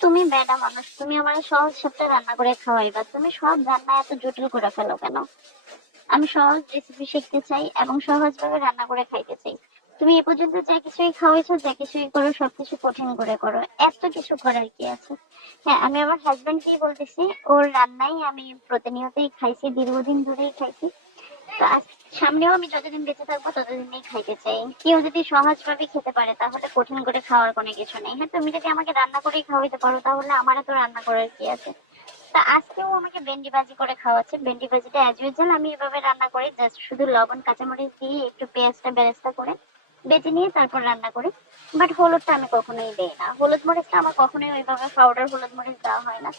তুমি বেডা মানুষ, তুমি আমার সহজ সাপটা রান্না করে খাওয়াইবা, তুমি সব রান্না এত জটিল করে ফেলো কেন? আমি সহজ রেসিপি শিখতে চাই এবং সহজ ভাবে রান্না করে খাইতে চাই। তুমি এ পর্যন্ত যা কিছুই খাওয়াইছো, যা কিছুই করো, সবকিছু কঠিন করে করো। এত কিছু করার কি আছে? হ্যাঁ, আমি আমার হাজবেন্ডকেই বলতেছি, ওর রান্নাই আমি প্রতিনিয়তই খাইছি, দীর্ঘদিন ধরেই খাইছি। তো সামনেও আমি যতদিন বেঁচে থাকবো ততদিনই খাইতে চাই। কেউ যদি সহজ ভাবে খেতে পারে তাহলে কঠিন করে খাওয়ার কোনো কিছু নেই। হ্যাঁ, তুমি যদি আমাকে রান্না করেই খাওয়াইতে পারো তাহলে আমার তো রান্না করার কি আছে? তা আজকেও আমাকে ভেন্ডি ভাজি করে খাওয়াচ্ছে। ভেন্ডি ভাজিটা অ্যাজ ইউজুয়াল আমি এভাবে রান্না করি, জাস্ট শুধু লবণ কাঁচামরিচ দিয়ে একটু পেঁয়াজটা বেরেস্তা করে বেটে নিয়ে তারপর রান্না করি। বাট হলুদটা আমি কখনোই দেই না, হলুদ মরিচটা আমার কখনোই ওইভাবে পাউডার হলুদ মরিচ দেওয়া হয় না।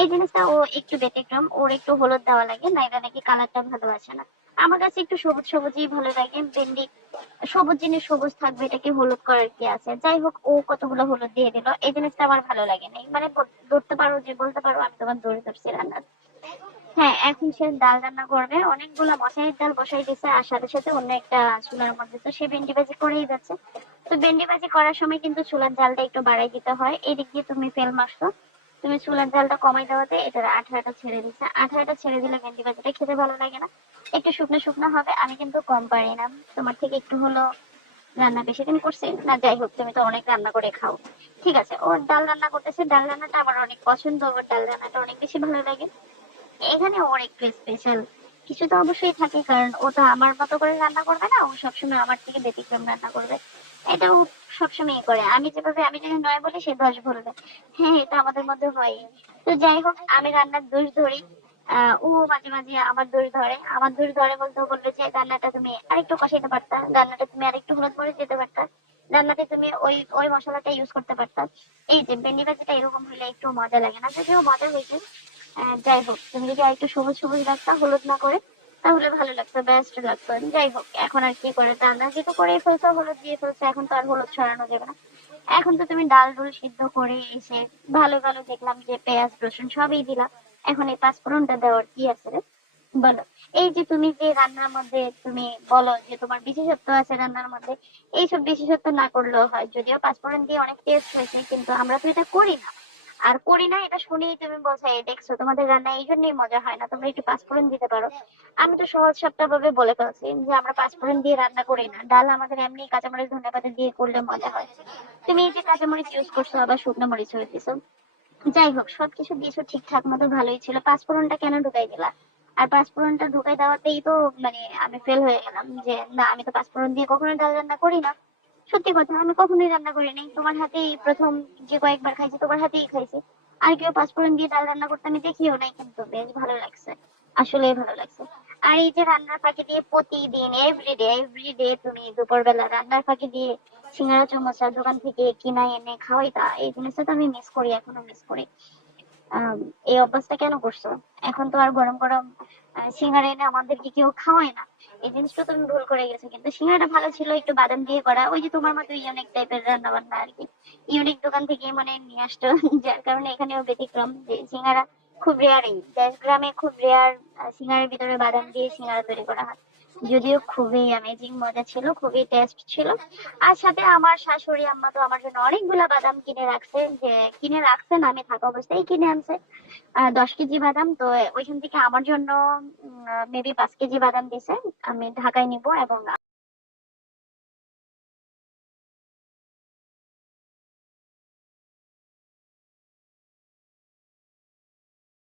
এই জিনিসটা ও একটু ব্যতিক্রম, ওর একটু হলুদ দেওয়া লাগে, নাইলে নাকি কালারটা ভালো আসে না। আমার কাছে একটু সবুজ সবুজই ভালো লাগে। ভেন্ডি সবুজ জিনিস সবুজ থাকবে, এটাকে হলুদ করার কি আছে? যাই হোক, ও কতগুলো হলুদ দিয়ে দিল, এই জিনিসটা আমার ভালো লাগে না। মানে ধরতে পারো, যে বলতে পারো আমি তোমার দড়ি ধরছি রান্নার। হ্যাঁ, এখন সে ডাল রান্না করবে, অনেকগুলো মশারির ডাল বসাই দিছে, আর সাথে সাথে অন্য একটা চুলার মধ্যে তো সে ভেন্ডি ভাজি করেই যাচ্ছে। তো ভেন্ডি ভাজি করার সময় কিন্তু চুলার জালটা একটু বাড়াই দিতে হয়, এদিক দিয়ে তুমি ফেল মারছো। তুমি চুলার জালটা কমাই দেওয়াতে এটার আঠাটা ছেড়ে দিচ্ছে, আঠাটা ছেড়ে দিলে ভেন্ডি ভাজিটা খেতে ভালো লাগে না, একটু শুকনো শুকনো হবে। আমি কিন্তু কম পারি না, তোমার থেকে একটু হলো রান্না বেশি দিন করছি না। যাই হোক, তুমি তো অনেক রান্না করে খাও। ঠিক আছে, ওর ডাল রান্না করতেছে, ডাল রান্নাটা আমার অনেক পছন্দ, ওর ডাল রান্নাটা অনেক বেশি ভালো লাগে। এখানে ওর একটু স্পেশাল কিছু তো অবশ্যই থাকে, কারণ ও তো আমার মতো করে রান্না করবে না, ও সবসময় আমার থেকে ব্যতিক্রম রান্না করবে। এটা ও সবসময় করে, আমি যেভাবে, আমি যদি নয় বলি সে 10 বলবে। হ্যাঁ, এটা আমাদের মধ্যে হয়। তো যাই হোক, আমি রান্নার দোষ ধরি, ও মাঝে মাঝে আমার দোষ ধরে। আমার দোষ ধরে বলতে ও বলবে যে রান্নাটা তুমি আরেকটু কষাইতে পারতা, রান্নাটা তুমি আরেকটু হলুদ মরিচ দিতে পারতা, রান্নাতে তুমি ওই ওই মশলাটা ইউজ করতে পারতা। এই যে ভেন্ডি ভাজিটা এরকম হলে একটু মজা লাগে না, যদিও মজা হয়েছে। যাই হোক, তুমি যদি আরেকটু সবুজ সবুজ রাখতা, হলুদ না করে, তাহলে ভালো লাগতো, বেস্ট লাগতো। যাই হোক, এখন আর কি করে, রান্না যেহেতু করেই ফেলছো, হলুদ দিয়ে ফেলছো, এখন তো আর হলুদ ছড়ানো যাবে না। এখন তো তুমি ডাল ডুল সিদ্ধ করে এসে ভালো ভালো দেখলাম যে পেঁয়াজ রসুন সবই দিলাম। এখন এই পাঁচফোড়নটা দেওয়ার কি আছে রে? বলো। এই যে তুমি যে রান্নার মধ্যে তুমি বলো যে তোমার বিশেষত্ব আছে রান্নার মধ্যে, এইসব বিশেষত্ব না করলেও হয়। যদিও পাঁচফোড়ন দিয়ে অনেক টেস্ট হয়েছে, কিন্তু আমরা তো এটা করি না। আর করি না এটা শুনেই তুমি বলছো এই দেখছো তোমাদের রান্না এই জন্যই মজা হয় না, তোমরা একটু পাঁচফোড়ন দিতে পারো। আমি তো সহজ সাপটা ভাবে বলে ফেলছি যে আমরা পাঁচফোড়ন দিয়ে রান্না করি না, ডাল আমাদের এমনি কাঁচামরিচ ধনেপাতা দিয়ে করলে মজা হয়। তুমি এই যে কাঁচামরিচ ইউজ করছো, আবার শুকনো মরিচ হয়ে দিছো। যাই হোক, সবকিছু দিয়েছো ঠিকঠাক মতো, ভালোই ছিল। পাঁচফোড়নটা কেন ঢুকাই দিলা? আর পাঁচফোড়নটা ঢুকাই দেওয়াতেই তো মানে আমি ফেল হয়ে গেলাম, যে না, আমি তো পাঁচফোড়ন দিয়ে কখনোই ডাল রান্না করি না। সত্যি কথা, আমি কখনোই রান্না করি নাই, তোমার হাতেই প্রথম। যে কয়েকবার খাইছি তোমার হাতেই খাইছি। আর কেউ পাঁচফোড়ন দিয়ে ডাল রান্না করতে আমি দেখিও নাই, কিন্তু বেশ ভালো লাগছে, আসলে ভালো লাগছে। আর এই যে রান্নার ফাঁকি দিয়ে প্রতিদিন এভরিডে এভরিডে তুমি দুপুরবেলা রান্নার ফাঁকি দিয়ে সিঙ্গারা চমচা দোকান থেকে কিনা এনে খাওয়াইতা, এই জিনিসটা তো আমি মিস করি, এখনো মিস করি। এই অভ্যাসটা কেন করছো? এখন তো আর গরম গরম সিঙ্গারা এনে আমাদেরকে কেউ খাওয়ায় না। এই জিনিসটা তুমি ভুল করে গেছো। কিন্তু সিঙ্গারাটা ভালো ছিল, একটু বাদাম দিয়ে করা, ওই যে তোমার মতো ইউনিক টাইপের রান্না বান্না আর কি। ইউনিক দোকান থেকে মানে নিয়ে আসতো যার কারণে এখানেও ব্যতিক্রম, যে সিঙ্গারা খুব রেয়ারই, দেশ গ্রামে খুব রেয়ার সিঙ্গারের ভিতরে বাদাম দিয়ে সিঙ্গারা তৈরি করা হয়। যদিও খুবই অ্যামেজিং মজা ছিল, খুবই টেস্ট ছিল। আর সাথে আমার শাশুড়ি আম্মা তো আমার জন্য অনেকগুলা বাদাম কিনে রাখছে, যে কিনে রাখছেন, আমি থাকা অবস্থায় কিনে আনছে 10 কেজি বাদাম। তো ওইখান থেকে আমার জন্য মেবি 5 কেজি বাদাম দিছে। আমি ঢাকায় নিব এবং